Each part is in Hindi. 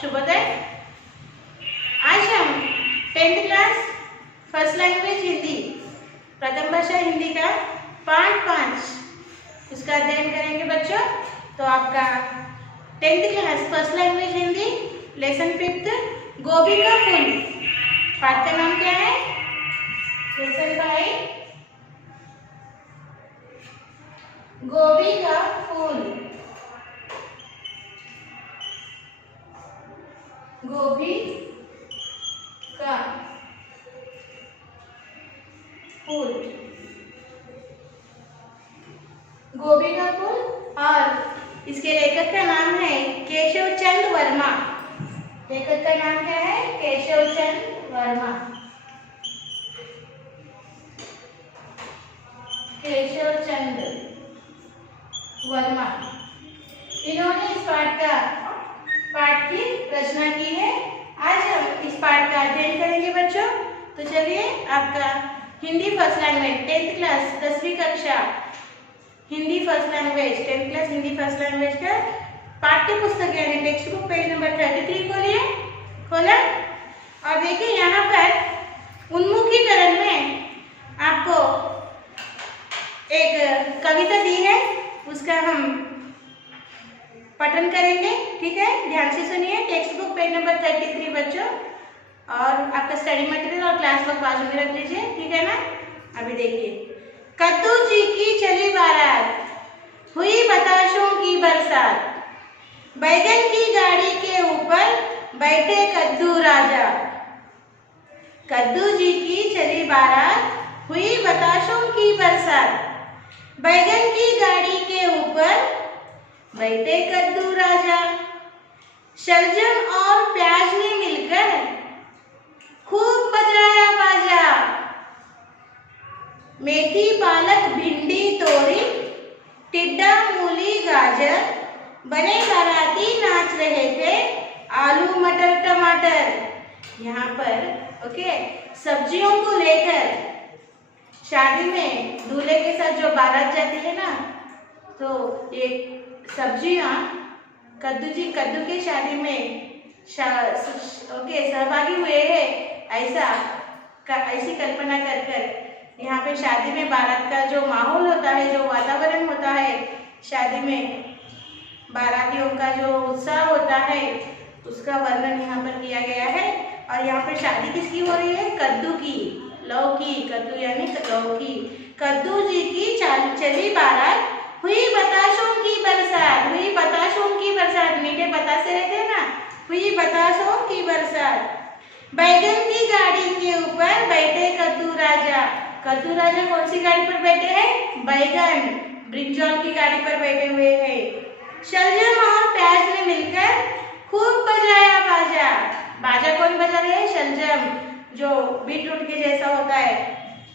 शुभोदय। आज हम 10th class first language Hindi प्रथम भाषा हिंदी का पार्ट 5 उसका अध्ययन करेंगे बच्चों। तो आपका 10th class first language Hindi lesson 5 गोभी का फूल पाठ का नाम क्या है? लेसन 5 गोभी का फूल। गोभी का फूल, गोभी का फूल। और इसके लेखक का नाम है केशव चंद वर्मा। लेखक का नाम क्या है? केशव चंद वर्मा। केशव चंद वर्मा, इन्होंने इस पाठ की रचना की है। आज हम इस पाठ का अध्ययन करेंगे बच्चों। तो चलिए, आपका Hindi first language 10th class 10वीं कक्षा Hindi first language 10th class Hindi first language का पाठ्य पुस्तक यानी टेक्स्ट बुक पेज नंबर 33 खोला और देखिए यहाँ पर उन्मुखीकरण में आपको एक कविता दी है, उसका हम पठन करेंगे। ठीक है, ध्यान से सुनिए। टेक्स्ट बुक पेज नंबर 33 बच्चों, और आपका स्टडी मटेरियल और क्लास वर्क बाजू में रख लीजिए। ठीक है ना? अभी देखिए, कद्दू जी की चली बारात, हुई बताशों की बरसात, बैगन की गाड़ी के ऊपर बैठे कद्दू राजा। कद्दू जी की चली बारात, हुई बताशों की बरसात, बैगन की गाड़ी के ऊपर बैठे कद्दू राजा। शलजम और प्याज ने मिलकर खूब बजाया बाजा, मेथी पालक भिंडी तोरी टिड्डा मूली गाजर, बने बाराती नाच रहे थे आलू मटर टमाटर। यहाँ पर ओके, सब्जियों को लेकर शादी में दूल्हे के साथ जो बारात जाती है ना, तो ये सब्जियां कद्दू की शादी में सहभागी हुए हैं, ऐसी कल्पना कर यहाँ पे शादी में बारात का जो माहौल होता है, जो वातावरण होता है, शादी में बारातियों का जो उत्साह होता है, उसका वर्णन यहाँ पर किया गया है। और यहाँ पर शादी किसकी हो रही है? कद्दू की, लौकी, कद्दू यानी लौकी। कद्दू जी की चली बारात, हुई बताशों की बरसात, हुई बताशों की बरसात, मीठे बतासे रहते हैं ना, हुई बताशों की बरसात, बैगन की गाड़ी के ऊपर बैठे कद्दू राजा। कद्दू राजा कौन सी गाड़ी पर बैठे हैं? बैगन, ब्रिंजॉल की गाड़ी पर बैठे हुए हैं। शलजम और प्याज ने मिलकर खूब बजाया बाजा। बाजा कौन बजा रहे हैं? शलजम, जो बीटरूट के जैसा होता है,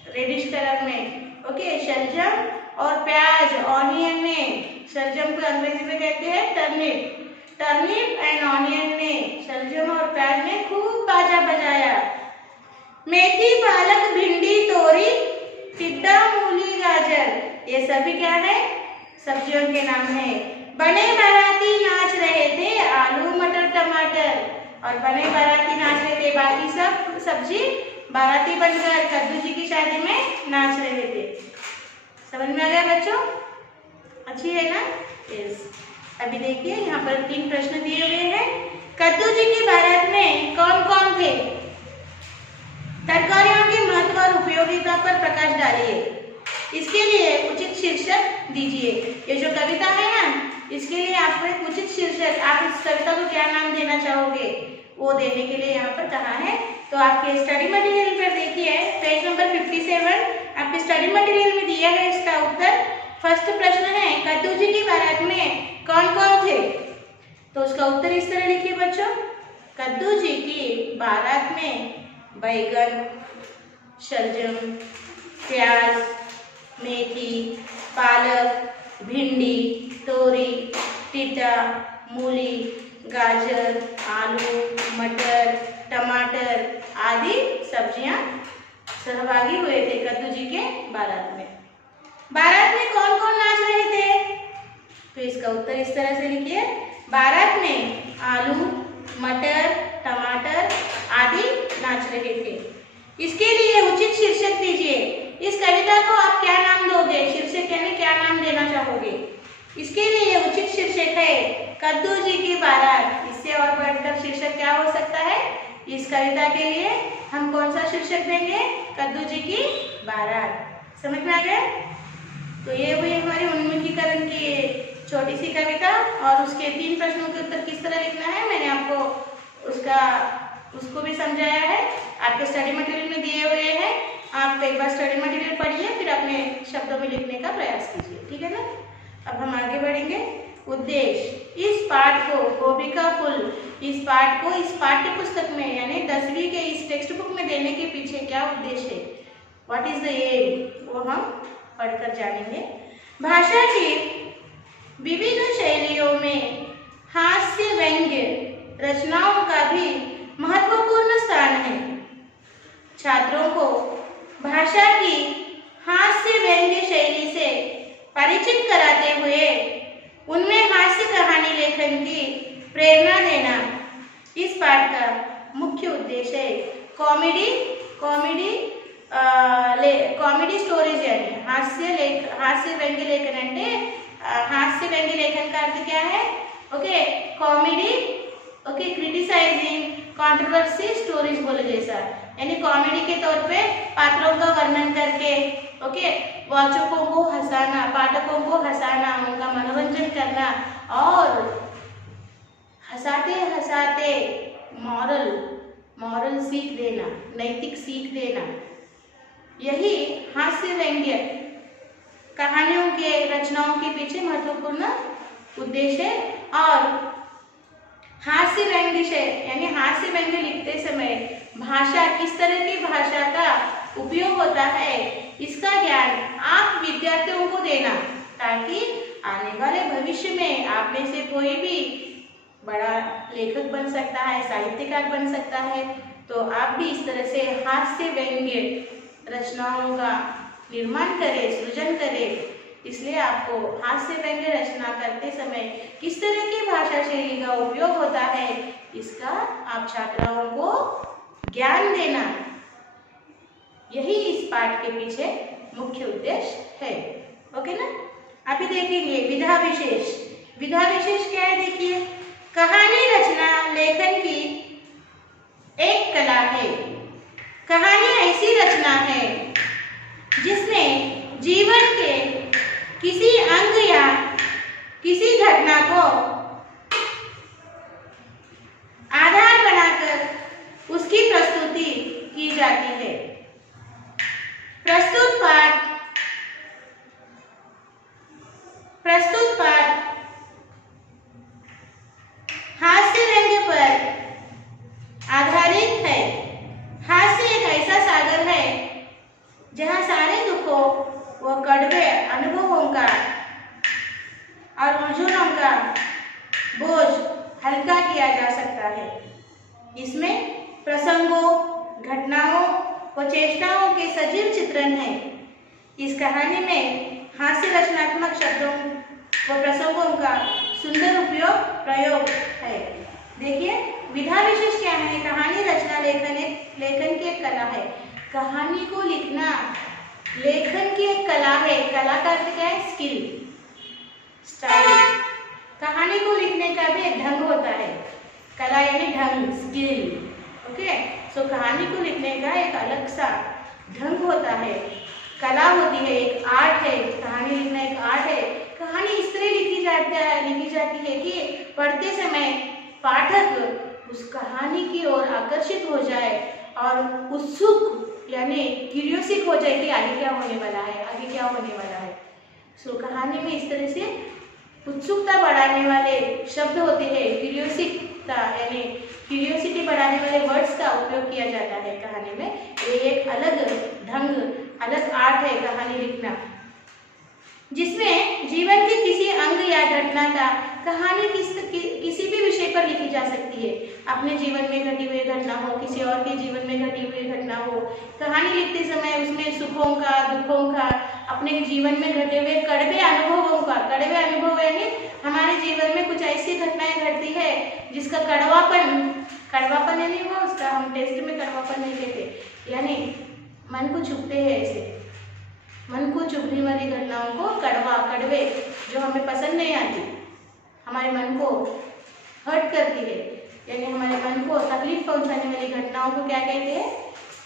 रेडिश कलर में। ओके, शलजम और प्याज, ऑनियन में, शलजम को अंग्रेजी में कहते हैं टर्निप। टर्निप एंड ऑनियन ने, शलजम और प्याज ने खूब बाजा बजाया। मेथी पालक भिंडी तोरी टिड्डा मूली गाजर, ये सभी क्या है? सब्जियों के नाम है। बने बाराती नाच रहे थे आलू मटर टमाटर, और बने बाराती नाच रहे थे, बाकी सब सब्जी बाराती बनकर कद्दू जी की शादी में नाच रहे थे। समझ में आ गया बच्चों? अच्छी है ना? यस। अभी देखिए, यहाँ पर 3 प्रश्न दिए हुए हैं। कद्दू जी की बारात में कौन कौन थे? तरकारियों के महत्व और उपयोगिता पर प्रकाश डालिए। इसके लिए उचित शीर्षक दीजिए। ये जो कविता है ना, इसके लिए आपको एक उचित शीर्षक, आप इस कविता को क्या नाम देना चाहोगे, वो देने के लिए यहाँ पर कहा है। तो आपके स्टडी मटेरियल पर देखिए, पेज नंबर 57 आपके स्टडी मटेरियल में दिया है इसका उत्तर। फर्स्ट प्रश्न है, कद्दू जी की बारात में कौन कौन थे? तो उसका उत्तर इस तरह लिखिए बच्चों। कद्दू जी की बारात में बैगन, शलजम, प्याज, मेथी, पालक, भिंडी, तोरी, टिड्डा, मूली, गाजर, आलू, मटर, टमाटर आदि सब्जियां सहभागी हुए थे कद्दू जी के बारात में। बारात में कौन कौन नाच रहे थे? तो इसका उत्तर इस तरह से लिखिए। बारात में आलू, मटर, टमाटर आदि नाच रहे थे। इसके लिए उचित शीर्षक दीजिए। इस कविता को आप क्या नाम दोगे? शीर्षक यानी क्या नाम देना चाहोगे? इसके लिए उचित शीर्षक है कद्दू जी की बारात। इससे और बढ़कर शीर्षक क्या हो सकता है? इस कविता के लिए हम कौन सा शीर्षक देंगे? कद्दू जी की बारात। समझ में आ गया? तो ये हुई हमारी उन्मुखीकरण की छोटी सी कविता और उसके 3 प्रश्नों के उत्तर किस तरह लिखना है मैंने आपको उसको भी समझाया है। आपके स्टडी मटेरियल में दिए हुए हैं। आप एक बार स्टडी मटेरियल पढ़िए, फिर अपने शब्दों में लिखने का प्रयास कीजिए। ठीक है ना? अब हम आगे बढ़ेंगे। उद्देश्य। इस पाठ को गोभी का फूल, इस पाठ को इस पाठ्य पुस्तक में यानी 10वीं के इस टेक्स्ट बुक में देने के पीछे क्या उद्देश्य है? What is the aim? वो हम पढ़कर जानेंगे। भाषा की विविध शैलियों में हास्य व्यंग्य रचनाओं का भी महत्वपूर्ण स्थान है। छात्रों को भाषा की हास्य व्यंग्य शैली से परिचित कराते हुए उनमें हास्य कहानी लेखन की प्रेरणा देना इस पाठ का मुख्य उद्देश्य है। कॉमेडी स्टोरीज यानी हास्य व्यंग्य लेखन అంటే हास्य व्यंग्य लेखन का अर्थ क्या है? Okay, comedy, okay, criticising controversy stories बोले जैसा, यानी कॉमेडी के तौर पे पात्रों का वर्णन करके, ओके, वाचकों को हंसाना, पाठकों को हंसाना, उनका मनोरंजन करना और हंसाते हंसाते मॉरल सीख देना, नैतिक सीख देना, यही हास्य व्यंग्य कहानियों के रचनाओं के पीछे महत्वपूर्ण उद्देश्य है। और हास्य व्यंग्य से यानी हास्य व्यंग्य लिखते समय भाषा, किस तरह की भाषा का उपयोग होता है, इसका ज्ञान आप विद्यार्थियों को देना, ताकि आने वाले भविष्य में आप में से कोई भी बड़ा लेखक बन सकता है, साहित्यकार बन सकता है। तो आप भी इस तरह से हास्य व्यंग्य रचनाओं का निर्माण करें, सृजन करें। इसलिए आपको हास्य व्यंग्य रचना करते समय किस तरह की भाषा शैली का उपयोग होता है, इसका आप छात्राओं को ज्ञान देना, यही इस पाठ के पीछे मुख्य उद्देश्य है। ओके ना? अभी देखेंगे विधा विशेष। विधा विशेष क्या है? देखिए, कहानी रचना लेखन की एक कला है। कहानी ऐसी रचना है जिसमें जीवन के किसी अंग या किसी घटना को आधार बनाकर उसकी प्रस्तुति की जाती है। प्रस्तुत पाठ हास्य व्यंग्य पर आधारित है। हास्य एक ऐसा सागर है जहाँ सारे दुखों व कड़वे अनुभवों का और उलझनों का बोझ हल्का किया जा सकता है। इसमें प्रसंगों, घटनाओं व चेष्टाओं के सजीव चित्रण है। इस कहानी में हास्य रचनात्मक शब्दों व प्रसंगों का सुंदर प्रयोग है। देखिए, विधा विशेष क्या है? कहानी रचना लेखन की एक कला है। कहानी को लिखना लेखन की एक कला है। कला का अर्थ क्या है? Skill, style. कहानी को लिखने का भी एक ढंग होता है। कला यानी ढंग, स्किल। ओके, सो कहानी को लिखने का एक अलग सा ढंग होता है, कला होती है, एक आर्ट है। कहानी लिखना एक आर्ट है। कहानी इस तरह लिखी जाती है कि पढ़ते समय पाठक उस कहानी की ओर आकर्षित हो जाए और उत्सुक यानी क्यूरियोसिक हो जाए कि आगे क्या होने वाला है, आगे क्या होने वाला है। सो कहानी में इस तरह से उत्सुकता बढ़ाने वाले शब्द होते हैं। क्यूरियोसिकता यानी क्यूरियोसिटी बढ़ाने वाले वर्ड्स का उपयोग किया जाता है कहानी में। ये एक अलग ढंग, अलग आर्ट है कहानी लिखना, जिसमें जीवन के किसी अंग या घटना का कहानी किसी भी विषय पर लिखी जा सकती है। अपने जीवन में घटी हुई घटना हो, किसी और के जीवन में घटी हुई घटना हो। कहानी लिखते समय उसमें सुखों का, दुखों का, अपने जीवन में घटे हुए कड़वे अनुभवों का, कड़वे अनुभव यानी हमारे जीवन में कुछ ऐसी घटनाएं घटती है जिसका कड़वापन कड़वापन नहीं हुआ उसका, हम टेस्ट में कड़वापन नहीं लेते, यानी मन को चुभते हैं, ऐसे मन को चुभने वाली घटनाओं को कड़वे जो हमें पसंद नहीं आती, हमारे मन को हर्ट करती है, यानी हमारे मन को तकलीफ पहुंचाने वाली घटनाओं को क्या कहते हैं?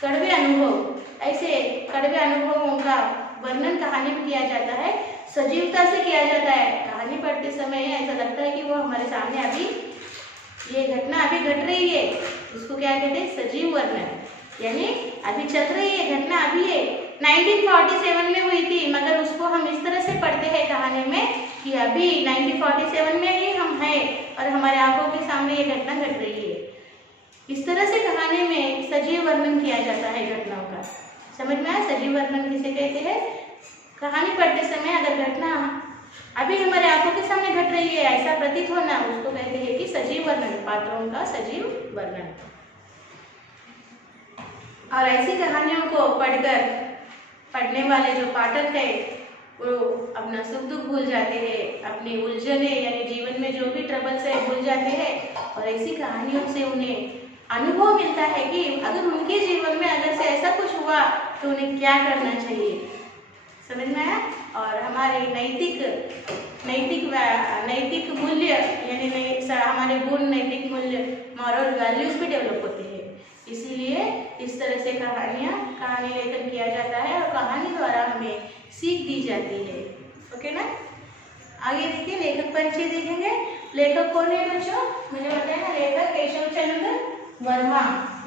कड़वे अनुभव। ऐसे कड़वे अनुभवों का वर्णन कहानी में किया जाता है, सजीवता से किया जाता है। कहानी पढ़ते समय ऐसा लगता है कि वो हमारे सामने अभी ये घटना अभी घट रही है, उसको क्या कहते हैं? सजीव वर्णन, यानी अभी चल रही है घटना, अभी है 1947 में हुई थी, मगर उसको हम इस तरह से पढ़ते हैं कहानी में कि अभी 1947 में ही हम हैं और हमारे आंखों के सामने ये घटना घट रही है। इस तरह से कहानी में सजीव वर्णन किया जाता है घटनाओं का। समझ में आया? सजीव वर्णन किसे कहते हैं? कहानी पढ़ते समय अगर घटना अभी हमारे आंखों के सामने घट रही है ऐसा प्रतीत होना, उसको कहते हैं कि सजीव वर्णन, पात्रों का सजीव वर्णन। और ऐसी कहानियों को पढ़ने वाले जो पाठक है वो अपना सुख दुख भूल जाते हैं, अपनी उलझने यानी जीवन में जो भी ट्रबल्स है भूल जाते हैं, और ऐसी कहानियों से उन्हें अनुभव मिलता है कि अगर उनके जीवन में अगर से ऐसा कुछ हुआ तो उन्हें क्या करना चाहिए। समझ में आया? और हमारे नैतिक मूल्य यानी हमारे गुण, नैतिक मूल्य, मॉरल वैल्यूज भी डेवलप होते हैं। इसीलिए इस तरह से कहानी लेखन किया जाता है और कहानी द्वारा हमें सीख दी जाती है। ओके ना? आगे देखिए, लेखक परिचय देखेंगे। लेखक कौन है बच्चों? मुझे बताया ना, लेखक केशव चंद्र वर्मा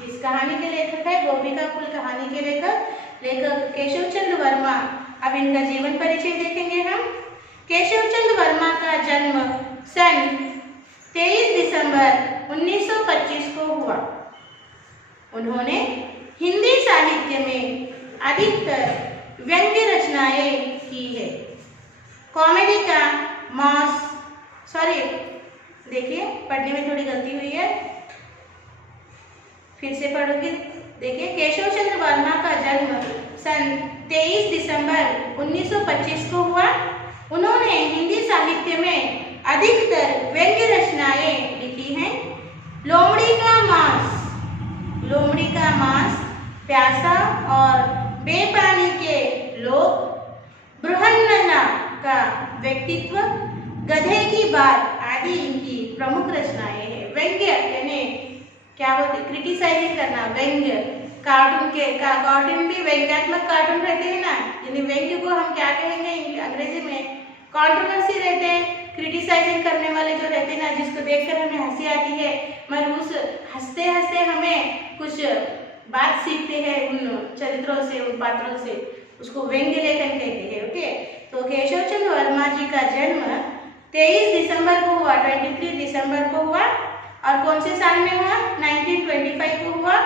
इस कहानी के लेखक है। गोपिका फूल कहानी के लेखक केशव चंद्र वर्मा। अब इनका जीवन परिचय देखेंगे हम। केशव चंद्र वर्मा का जन्म सन 23 दिसंबर 1925 को हुआ। उन्होंने हिंदी साहित्य में अधिकतर व्यंग्य रचनाएं की है। कॉमेडी का देखिए पढ़ने में थोड़ी गलती हुई है, फिर से पढ़ोगे। देखिए, केशव चंद्र वर्मा का जन्म सन 23 दिसंबर 1925 को हुआ। उन्होंने हिंदी साहित्य में अधिकतर व्यंग्य रचनाएं लिखी हैं। लोमड़ी का मांस, प्यासा और बेपानी के लोग, बृहन्नला का व्यक्तित्व, गधे की बात आदि इनकी प्रमुख रचनाएं हैं। व्यंग्य यानी क्या होती? क्रिटिसाइजिंग करना, व्यंग्य। कार्टून भी व्यंग्यात्मक कार्टून रहते हैं ना, यानी व्यंग्य को हम क्या कहेंगे अंग्रेजी में? कंट्रोवर्सी रहते हैं। क्रिटिसाइजिंग करने वाले जो रहते हैं ना, जिसको देखकर हमें हंसी आती है, मगर उस हंसते हंसते हमें कुछ बात सीखते हैं उन चरित्रों से, उन पात्रों से, उसको व्यंग्य लेखन कहते हैं। ओके, तो केशव चंद्र वर्मा जी का जन्म 23 दिसंबर को हुआ, 23 दिसंबर को हुआ। और कौन से साल में हुआ? 1925 को हुआ।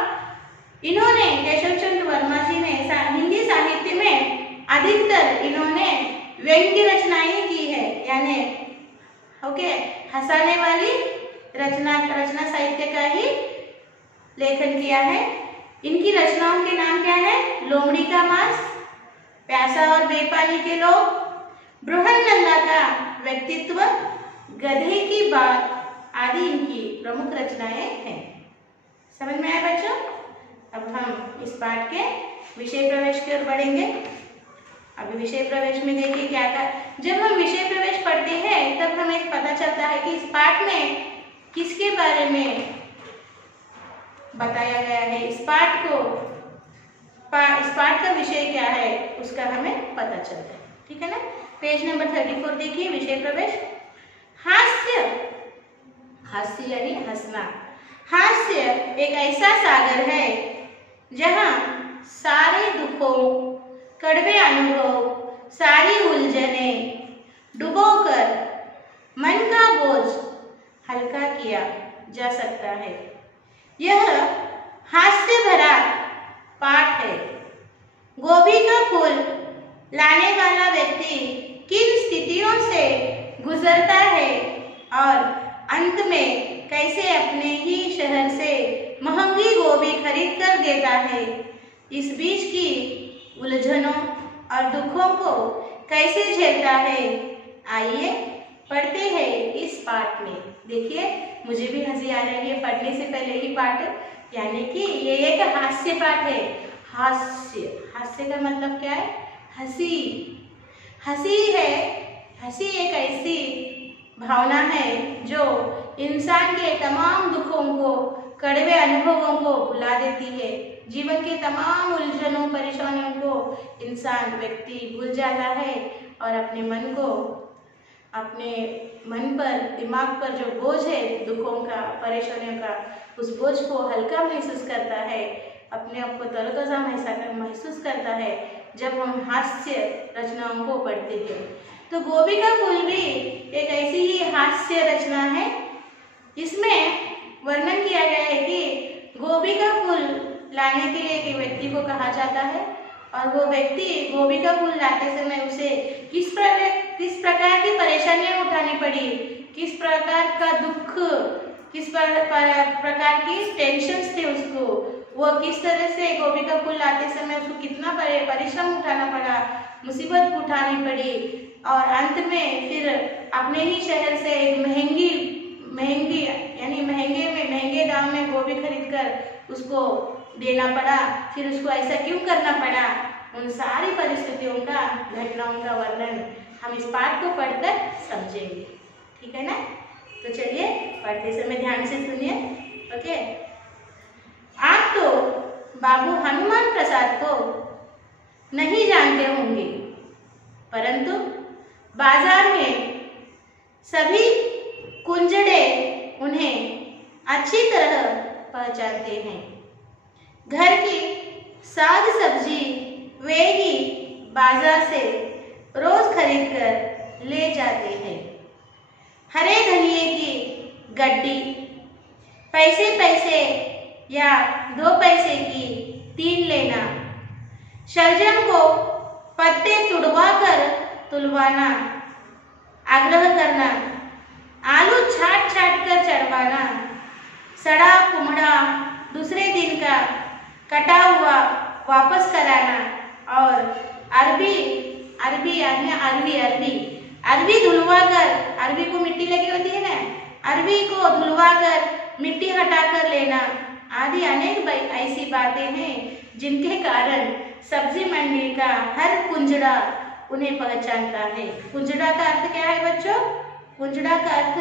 इन्होंने, केशव चंद्र वर्मा जी ने हिंदी साहित्य में अधिकतर इन्होंने व्यंग्य रचनाएं की है, यानी ओके हंसाने वाली रचना साहित्य का ही लेखन किया है। इनकी रचनाओं के नाम क्या है? लोमड़ी का मांस, प्यासा और बेपानी के लोग, बृहन्नला का व्यक्तित्व, गधे की बात आदि इनकी प्रमुख रचनाएं हैं। समझ में आया बच्चों? अब हम इस पाठ के विषय प्रवेश की ओर बढ़ेंगे। अभी विषय प्रवेश में देखिए क्या था। जब हम विषय प्रवेश पढ़ते हैं तब हमें पता चलता है कि इस पाठ में किसके बारे में बताया गया है। इस पाठ का विषय क्या है उसका हमें पता चलता है। ठीक है ना? पेज नंबर 34 देखिए, विषय प्रवेश। हास्य यानी हंसना। हास्य एक ऐसा सागर है जहाँ सारे दुखों, कड़वे अनुभव, सारी उलझने डुबोकर मन का बोझ हल्का किया जा सकता है। यह हास्य भरा पाठ है। गोभी का फूल लाने वाला व्यक्ति किन स्थितियों से गुजरता है और अंत में कैसे अपने ही शहर से महंगी गोभी खरीद कर देता है, इस बीच की उलझनों और दुखों को कैसे झेलता है, आइए पढ़ते हैं इस पाठ में। देखिए मुझे भी हंसी आ रही है पढ़ने से पहले ही पाठ, यानी कि ये एक हास्य पाठ है। हास्य, हास्य का मतलब क्या है? हंसी। हंसी है, हंसी एक ऐसी भावना है जो इंसान के तमाम दुखों को, कड़वे अनुभवों को भुला देती है। जीवन के तमाम उलझनों परेशानियों को इंसान व्यक्ति भूल जाता है और अपने मन पर, दिमाग पर जो बोझ है दुखों का, परेशानियों का, उस बोझ को हल्का महसूस करता है, अपने आप को तरोताज़ा महसूस करता है जब हम हास्य रचनाओं को पढ़ते हैं। तो गोभी का फूल भी एक ऐसी ही हास्य रचना है। इसमें वर्णन किया गया है कि गोभी का फूल लाने के लिए एक व्यक्ति को कहा जाता है और वो व्यक्ति गोभी का फूल लाते समय उसे किस प्रकार की परेशानियां उठानी पड़ी, किस प्रकार का दुख, किस प्रकार की टेंशन्स थे उसको, वो किस तरह से गोभी का फूल लाते समय उसको कितना परिश्रम उठाना पड़ा, मुसीबत उठानी पड़ी और अंत में फिर अपने ही शहर से एक महंगी यानी महंगे दाम में गोभी खरीद कर उसको देना पड़ा। फिर उसको ऐसा क्यों करना पड़ा, उन सारी परिस्थितियों का, घटनाओं का वर्णन हम इस पाठ को पढ़कर समझेंगे। ठीक है ना? तो चलिए पढ़ते समय ध्यान से सुनिए। ओके। आप तो बाबू हनुमान प्रसाद को नहीं जानते होंगे, परंतु बाजार में सभी कुंजड़े उन्हें अच्छी तरह पहचानते हैं। घर की साग सब्जी वे ही बाजार से रोज खरीद कर ले जाते हैं। हरे धनिये की गड्डी पैसे या 2 पैसे की 3 लेना, शलजम को पत्ते तुलवाना, आग्रह करना, आलू छाट कर चढ़वाना, सड़ा कुमड़ा दूसरे दिन का कटा हुआ वापस कराना और अरबी धुलवा कर, अरबी को मिट्टी लगी होती है ना, अरबी को धुलवा कर मिट्टी हटा कर लेना आदि अनेक ऐसी बातें हैं जिनके कारण सब्जी मंडी का हर कुंजड़ा उन्हें पहचानता है। कुंजड़ा का अर्थ क्या है बच्चों? कुंजड़ा का अर्थ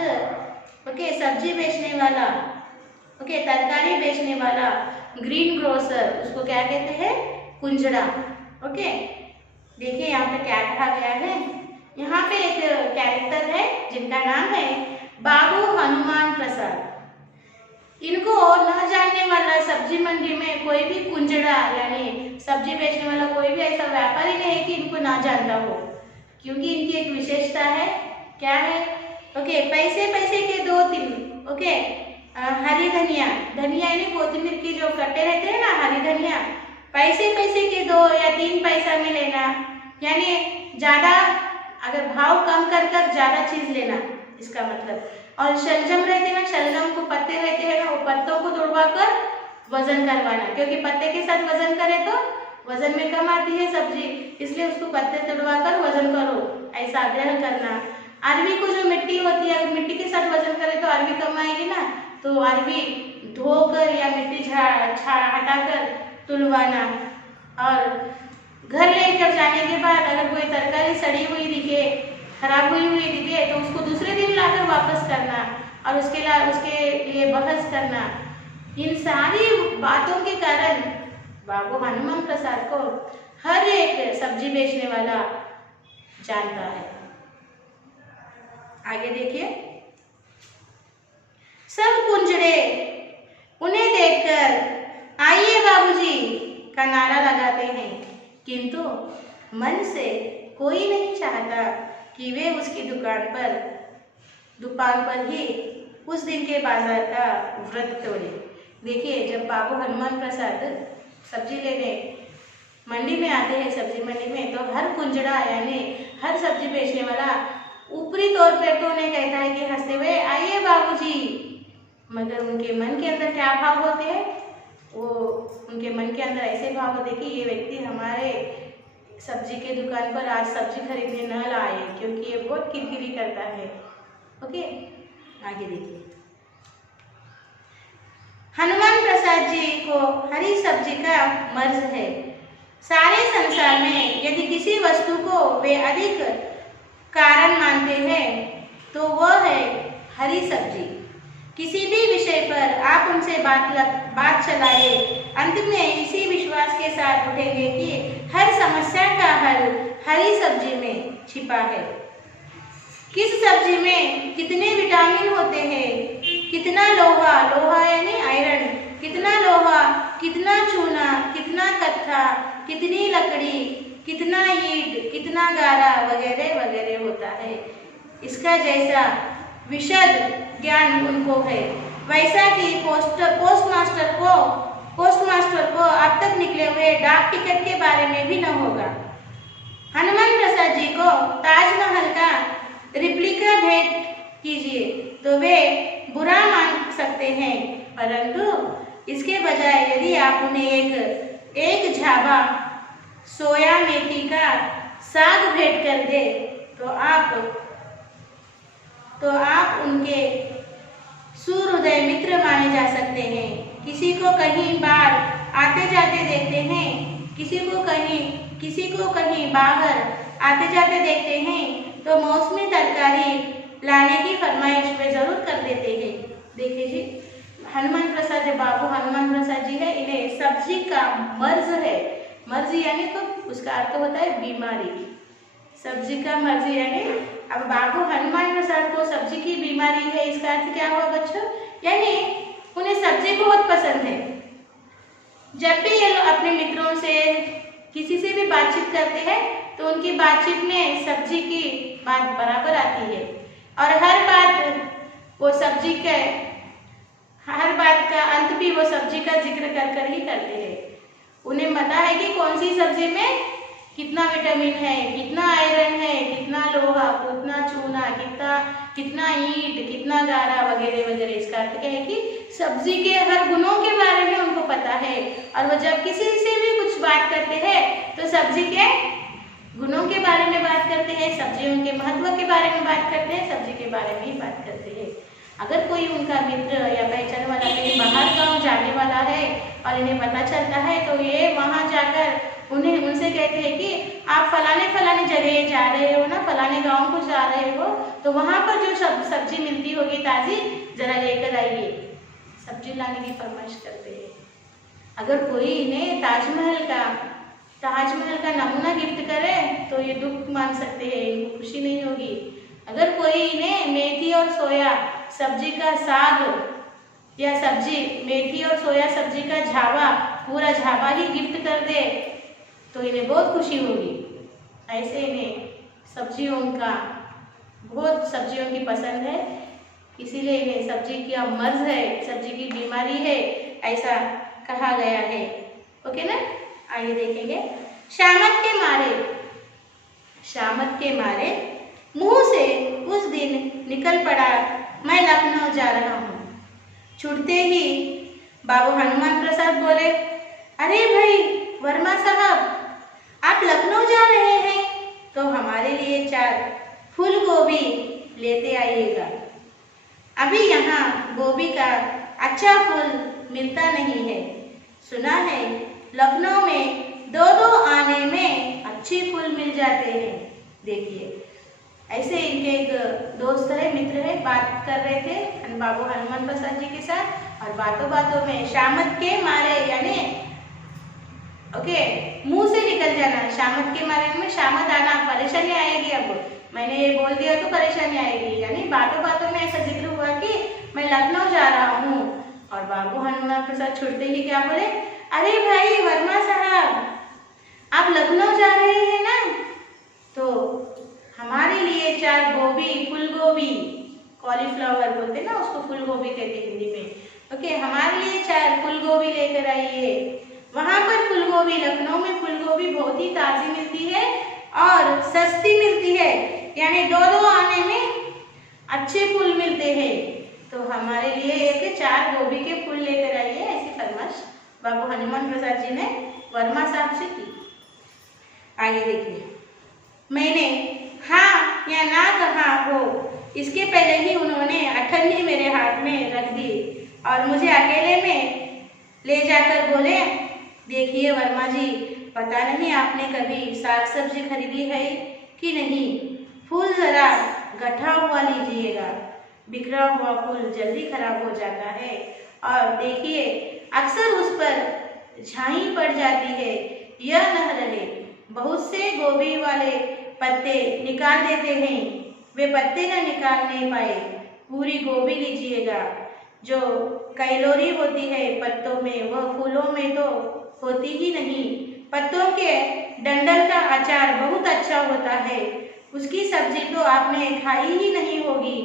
सब्जी बेचने वाला, तरकारी बेचने वाला, ग्रीन ग्रोसर, उसको क्या कहते हैं? कुंजड़ा। ओके। देखिए यहाँ पे क्या कहा गया है। यहाँ पे एक कैरेक्टर है जिनका नाम है बाबू हनुमान प्रसाद। इनको न जानने वाला सब्जी मंडी में कोई भी कुंजड़ा यानी सब्जी बेचने वाला कोई भी ऐसा व्यापारी नहीं है कि इनको ना जानता हो, क्योंकि इनकी एक विशेषता है। क्या है? पैसे के 2-3 हरी धनिया यानी कोथिंबीर की जो कट्टे रहते हैं ना, हरी धनिया, पैसे के 2 या 3 पैसा में लेना, यानी ज्यादा, अगर भाव कम कर ज्यादा चीज लेना, इसका मतलब। और शलजम रहते हैं ना, शलजम को पत्ते रहते हैं ना, वो पत्तों को तोड़वा कर वजन करवाना, क्योंकि पत्ते के साथ वजन करे तो वजन में कम आती है सब्जी, इसलिए उसको पत्ते तोड़वा कर वजन करो, ऐसा आग्रह करना। अरबी को जो मिट्टी होती है, मिट्टी के साथ वजन करे तो अरबी कम आएगी ना, तो अरबी धोकर या मिट्टी हटाकर तुलवाना। और घर लेकर जाने के बाद अगर कोई तरकारी सड़ी हुई दिखे, खराब हुई दिखे, तो उसको दूसरे दिन लाकर वापस करना और उसके लिए बहस करना। इन सारी बातों के कारण बाबू हनुमान प्रसाद को हर एक सब्जी बेचने वाला जानता है। आगे देखिए। सब कुंजड़े उन्हें देखकर आइए बाबूजी का नारा लगाते हैं, किंतु मन से कोई नहीं चाहता कि वे उसकी दुकान पर ही उस दिन के बाजार का व्रत तोड़े। देखिए, जब बाबू हनुमान प्रसाद सब्जी लेने मंडी में आते हैं, सब्जी मंडी में, तो हर कुंजड़ा यानी हर सब्जी बेचने वाला ऊपरी तौर पर तो उन्हें कहता है कि हंसते हुए आइए बाबूजी, मगर उनके मन के अंदर क्या भाव होते हैं? वो उनके मन के अंदर ऐसे भाव होते कि ये व्यक्ति हमारे सब्जी के दुकान पर आज सब्जी खरीदने न लाए, क्योंकि ये बहुत किरकिरी करता है, ओके, आगे देखिए। हनुमान प्रसाद जी को हरी सब्जी का मर्ज है। सारे संसार में यदि किसी वस्तु को वे अधिक कारण मानते हैं तो वह है हरी सब्जी। किसी भी विषय पर आप उनसे बात चलाए, अंत में इसी विश्वास के साथ उठेंगे कि हर समस्या का हल हरी सब्जी में छिपा है। किस सब्जी में कितने विटामिन होते हैं, कितना लोहा, लोहा यानी आयरन, कितना लोहा, कितना चूना, कितना कत्था, कितनी लकड़ी, कितना ईंट, कितना गारा वगैरह वगैरह होता है। इसका जैसा विशद ज्ञान उनको है, वैसा कि पोस्टमास्टर को अब तक निकले हुए डाक टिकट के बारे में भी न होगा। हनुमान प्रसाद जी को ताजमहल का रिप्लिका भेंट कीजिए तो वे बुरा मान सकते हैं, परंतु इसके बजाय यदि आप उन्हें एक झाबा सोया मेथी का साग भेंट कर दे तो आप उनके सुहृदय मित्र माने जा सकते हैं। किसी को कहीं बाहर आते जाते देखते हैं, किसी को कहीं बाहर आते जाते देखते हैं तो मौसमी तरकारी लाने की फरमाइश वे जरूर कर देते हैं। देखिए जी, हनुमान प्रसाद जी, बाबू हनुमान प्रसाद जी है, इन्हें सब्जी का मर्ज है। मर्ज यानी तो उसका अर्थ होता है बीमारी। सब्जी का मर्ज यानी अब बाबू हनुमान प्रसाद को सब्जी की बीमारी है, इसका अर्थ क्या हुआ बच्चों? यानी उन्हें सब्जी बहुत पसंद है। जब भी ये लोग अपने मित्रों से किसी से भी बातचीत करते हैं तो उनकी बातचीत में सब्जी की बात बराबर आती है और हर बात का अंत भी वो सब्जी का जिक्र कर ही करते हैं। उन्हें पता है कि कौन सी सब्जी में कितना विटामिन है, कितना आयरन है, कितना लोहा, कितना चूना, कितना ईंट, कितना गारा वगैरह वगैरह। इसका अर्थ क्या है कि सब्जी के हर गुणों के बारे में उनको पता है और वो जब किसी से भी कुछ बात करते हैं तो सब्जी के गुणों के बारे में बात करते हैं, सब्जियों के महत्व के बारे में बात करते हैं, सब्जी के बारे में ही बात करते हैं। अगर कोई उनका मित्र या पहचान वाला कहीं बाहर गाँव जाने वाला है और इन्हें पता चलता है तो ये वहाँ जाकर उनसे कहते हैं कि आप फलाने जगह जा रहे हो ना, फलाने गांव को जा रहे हो तो वहां पर जो सब्जी मिलती होगी ताजी, जरा लेकर आइए। सब्जी लाने की फरमाइश करते हैं। अगर कोई इन्हें ताजमहल का नमूना गिफ्ट करे तो ये दुख मान सकते हैं, इनको खुशी नहीं होगी। अगर कोई इन्हें मेथी और सोया सब्जी का साग या मेथी और सोया सब्जी का झाबा, पूरा झाबा ही गिफ्ट कर दे तो इन्हें बहुत खुशी होगी। ऐसे इन्हें सब्जियों की पसंद है, इसीलिए इन्हें सब्जी का मर्ज है, सब्जी की बीमारी है, ऐसा कहा गया है। ओके ना, आइए देखेंगे। शामत के मारे मुंह से उस दिन निकल पड़ा, मैं लखनऊ जा रहा हूँ। छूटते ही बाबू हनुमान प्रसाद बोले, अरे भाई वर्मा साहब, आप लखनऊ जा रहे हैं तो हमारे लिए 4 फूल गोभी लेते आइएगा। अभी यहाँ गोभी का अच्छा फूल मिलता नहीं है। सुना है लखनऊ में 2-2 आने में अच्छे फूल मिल जाते हैं। देखिए, ऐसे इनके एक दोस्त है, मित्र है, बात कर रहे थे बाबू हनुमान प्रसाद जी के साथ और बातों बातों में शामत के मारे यानी मुंह से निकल जाना, शामत के मारे में शामत आना, परेशानी आएगी। अब मैंने ये बोल दिया तो परेशानी आएगी, यानी बातों बातों में ऐसा जिक्र हुआ कि मैं लखनऊ जा रहा हूँ। और बाबू हनुमान प्रसाद छुड़ते ही क्या बोले, अरे भाई वर्मा साहब, आप लखनऊ जा रहे हैं ना, तो हमारे लिए 4 गोभी, फूल गोभी, कॉलीफ्लावर बोलते ना उसको, फूल गोभी कहते हिंदी में। ओके, हमारे लिए 4 फूल गोभी लेकर आइए। वहाँ पर फूल गोभी, लखनऊ में फूल गोभी बहुत ही ताज़ी मिलती है और सस्ती मिलती है, यानी 2-2 आने में अच्छे फूल मिलते हैं। तो हमारे लिए 4 गोभी के फूल लेकर आइए, ऐसी फरमाइश बाबू हनुमान प्रसाद जी ने वर्मा साहब से की। आगे देखिए, मैंने हाँ या ना कहा हो इसके पहले ही उन्होंने अठन्नी मेरे हाथ में रख दी और मुझे अकेले में ले जाकर बोले, देखिए वर्मा जी, पता नहीं आपने कभी साग सब्जी खरीदी है कि नहीं, फूल जरा गठा हुआ लीजिएगा, बिखरा हुआ फूल जल्दी खराब हो जाता है और देखिए अक्सर उस पर झाई पड़ जाती है, यह न रहे। बहुत से गोभी वाले पत्ते निकाल देते हैं, वे पत्ते न निकाल नहीं पाए, पूरी गोभी लीजिएगा। जो कैलोरी होती है पत्तों में वह फूलों में तो होती ही नहीं। पत्तों के डंडल का अचार बहुत अच्छा होता है, उसकी सब्जी तो आपने खाई ही नहीं होगी,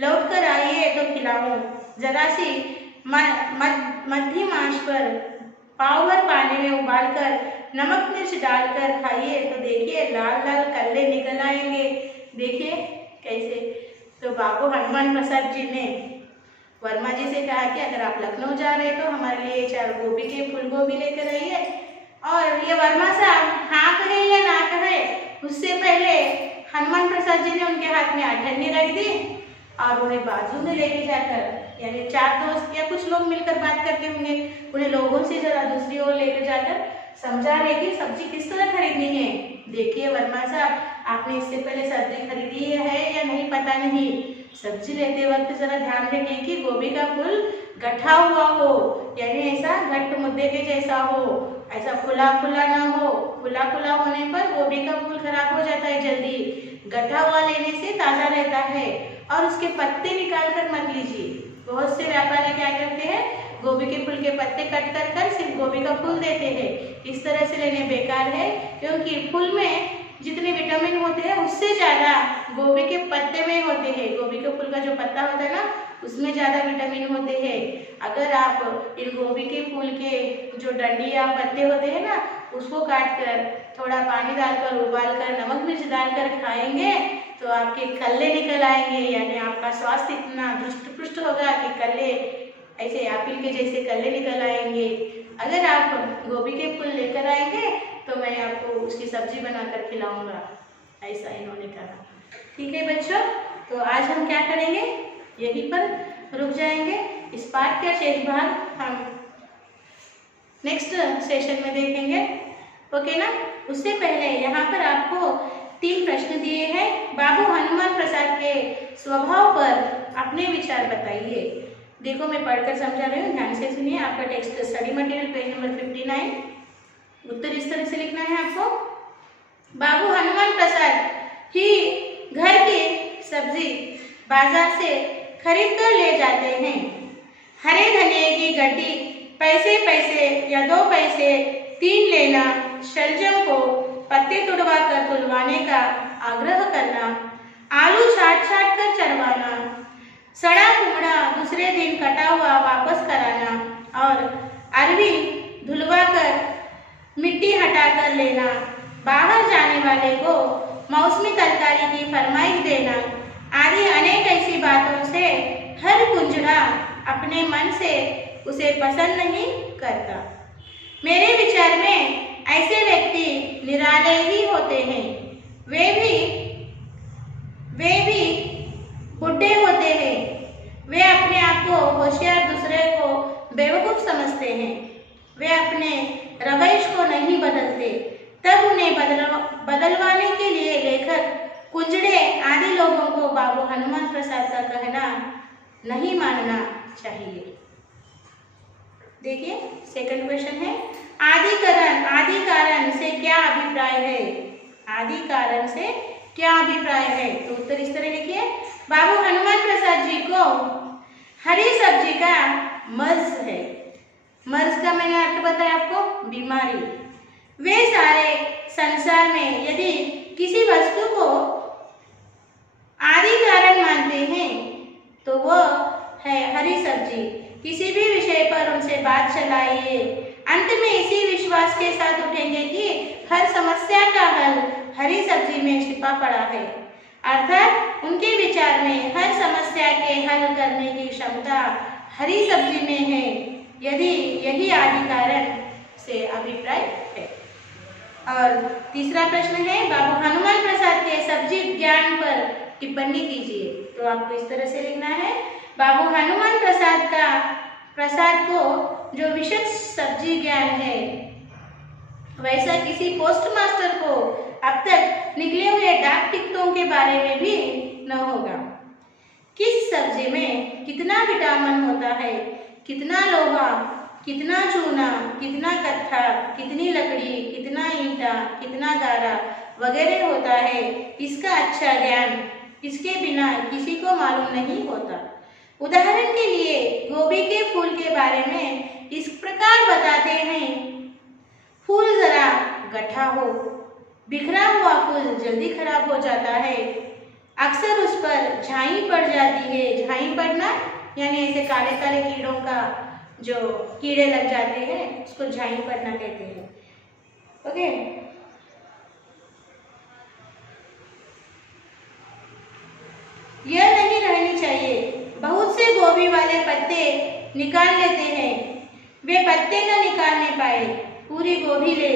लौट कर आइए तो खिलाऊं। जरा सी मध्यम आंच पर पाव भर पानी में उबालकर नमक मिर्च डालकर खाइए तो देखिए लाल लाल कल्ले निकल आएंगे। देखिए कैसे। तो बाबू हनुमान प्रसाद जी ने वर्मा जी से कहा कि अगर आप लखनऊ जा रहे तो हमारे लिए 4 गोभी के फूल गोभी लेकर आइए। और ये वर्मा साहब हाँ कहे या ना कहे, उससे पहले हनुमान प्रसाद जी ने उनके हाथ में अठन्नी रख दी और उन्हें बाजू में लेके जाकर, यानी 4 दोस्त या कुछ लोग मिलकर बात करते होंगे, उन्हें लोगों से जरा दूसरी ओर लेकर जाकर समझा रहे कि सब्जी किस तरह खरीदनी है। देखिए वर्मा साहब, आपने इससे पहले सब्जी खरीदी है या नहीं पता नहीं, सब्जी लेते वक्त जरा ध्यान रखें कि गोभी का फूल गठा हुआ हो, यानी ऐसा गट्ट मुद्दे के जैसा हो, ऐसा खुला खुला ना हो। खुला खुला होने पर गोभी का फूल खराब हो जाता है जल्दी, गठा हुआ लेने से ताज़ा रहता है। और उसके पत्ते निकाल कर मत लीजिए। बहुत से व्यापारी क्या करते हैं, गोभी के फूल के पत्ते कट कर सिर्फ गोभी का फूल देते हैं। इस तरह से लेने बेकार है, क्योंकि फूल में जितने विटामिन होते हैं उससे ज़्यादा गोभी के पत्ते में होते हैं। गोभी के फूल का जो पत्ता होता है ना, उसमें ज़्यादा विटामिन होते हैं। अगर आप इन गोभी के फूल के जो डंडी या पत्ते होते हैं ना, उसको काट कर थोड़ा पानी डालकर उबालकर नमक मिर्च डालकर खाएंगे तो आपके कल्ले निकल आएंगे, यानी आपका स्वास्थ्य इतना दुष्ट पुष्ट होगा कि कल्ले ऐसे एप्पल के जैसे कल्ले निकल आएंगे। अगर आप गोभी के फूल लेकर आएंगे तो मैं आपको उसकी सब्जी बनाकर खिलाऊंगा, ऐसा इन्होंने कहा। ठीक है बच्चों, तो आज हम क्या करेंगे, यहीं पर रुक जाएंगे। इस पाठ का शेष भाग हम नेक्स्ट सेशन में देखेंगे, ओके ना। उससे पहले यहाँ पर आपको 3 प्रश्न दिए हैं। बाबू हनुमान प्रसाद के स्वभाव पर अपने विचार बताइए। देखो मैं पढ़कर समझा रही हूँ, ध्यान से सुनिए। आपका text study material page number 59। उत्तर इस तरह से लिखना है आपको। बाबू हनुमान प्रसाद ही घर की सब्जी बाजार से खरीद कर ले जाते हैं। हरे धनिये की गड्डी पैसे पैसे या 2 पैसे 3 लेना, शलजम को पत्ते तुड़वा कर तुलवाने का आग्रह करना, आलू छाट छाट कर चढ़वाना, सड़ा कुमड़ा दूसरे दिन कटा हुआ वापस कराना और अरबी धुलवा कर मिट्टी हटा कर लेना, बाहर जाने वाले को मौसमी तरकारी की फरमाइश देना आदि अनेक ऐसी बातों से हर कुंजड़ा अपने मन से उसे पसंद नहीं करता। मेरे विचार में ऐसे व्यक्ति निराले ही होते हैं। वे भी बुढ़े होते हैं। वे अपने आप को होशियार, दूसरे को बेवकूफ समझते हैं। वे अपने रवैश को नहीं बदलते। तब उन्हें बदलवाने के लिए लेखक, कुंजड़े आदि लोगों को बाबू हनुमान प्रसाद का कहना नहीं मानना चाहिए। देखिए सेकंड क्वेश्चन है, आदि कारण से क्या अभिप्राय है? आदि कारण से क्या अभिप्राय है? तो उत्तर इस तरह लिखिए। बाबू हनुमान प्रसाद जी को हरी सब्जी का मर्ज है। मर्ज का मैंने अर्थ बताया आपको, बीमारी। वे सारे संसार में यदि किसी वस्तु को आदि कारण मानते हैं तो वो है हरी सब्जी। किसी भी विषय पर उनसे बात चलाइए, अंत में इसी विश्वास के साथ उठेंगे कि हर समस्या का हल हरी सब्जी में छिपा पड़ा है। अर्थात उनके विचार में हर समस्या के हल करने की क्षमता हरी सब्जी में है, यदि यही आदि कारण से अभिप्राय है। और तीसरा प्रश्न है, बाबू हनुमान प्रसाद के सब्जी ज्ञान पर टिप्पणी कीजिए। तो आपको इस तरह से लिखना है, बाबू हनुमान प्रसाद को जो विशेष सब्जी ज्ञान है वैसा किसी पोस्ट मास्टर को अब तक निकले हुए डाक टिकटों के बारे में भी न होगा। किस सब्जी में कितना विटामिन होता है, कितना लोहा, कितना चूना, कितना कत्था, कितनी लकड़ी, कितना ईंटा, कितना गारा वगैरह होता है, इसका अच्छा ज्ञान इसके बिना किसी को मालूम नहीं होता। उदाहरण के लिए गोभी के फूल के बारे में इस प्रकार बताते हैं, फूल जरा गठा हो, बिखरा हुआ फूल जल्दी खराब हो जाता है, अक्सर उस पर झाई पड़ जाती है। झाई पड़ना यानी ऐसे काले काले कीड़ों का जो कीड़े लग जाते हैं उसको झाई पड़ना कहते हैं। ओके, यह नहीं रहनी चाहिए। बहुत से गोभी वाले पत्ते निकाल लेते हैं, वे पत्ते न निकालने पाए, पूरी गोभी ले।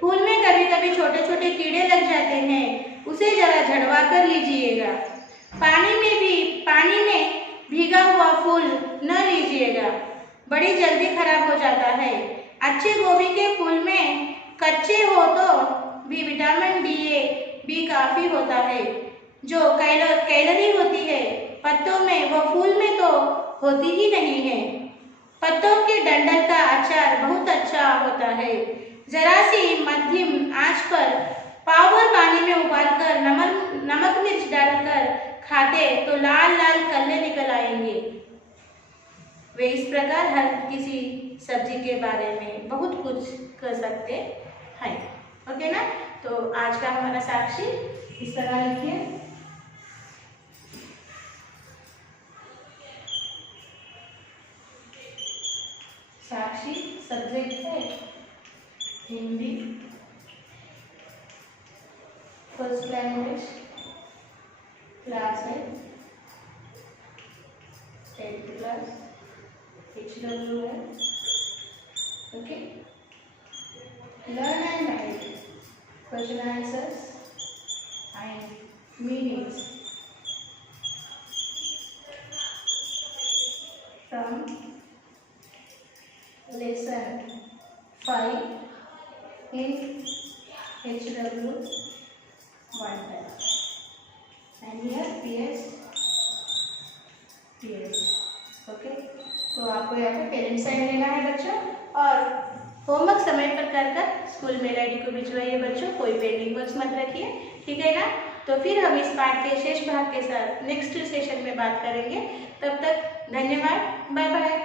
फूल में कभी कभी छोटे छोटे कीड़े लग जाते हैं, उसे जरा झड़वा कर लीजिएगा। पानी में भीगा हुआ फूल न लीजिएगा, बड़ी जल्दी खराब हो जाता है। अच्छे गोभी के फूल में कच्चे हो तो भी विटामिन बी काफी होता है, जो कैलोरी होती है पत्तों में वो फूल में तो होती ही नहीं है। पत्तों के डंठल का अचार बहुत अच्छा होता है। जरा सी मध्यम आंच पर पाव भर पानी में उबालकर नमक मिर्च डालकर खाते तो लाल लाल कल्ले निकल आएंगे। वे इस प्रकार हर किसी सब्जी के बारे में बहुत कुछ कर सकते हैं। ओके ना, तो आज का हमारा साक्षी इस तरह लिखिए। साक्षी सब्जेक्ट है हिंदी, फर्स्ट लैंग्वेज, क्लास है 10th क्लास, HW है। Okay, learn and right question answers and meanings from lesson 5 in HW 1 and here PS। Okay, तो आपको यहाँ पे पेरेंट्स साइन लेना है बच्चों, और होमवर्क समय पर कर स्कूल मेल ID को भिजवाइए बच्चों, कोई पेंडिंग वर्क्स मत रखिए, ठीक है ना। तो फिर हम इस पाठ के शेष भाग के साथ नेक्स्ट सेशन में बात करेंगे। तब तक धन्यवाद, बाय बाय।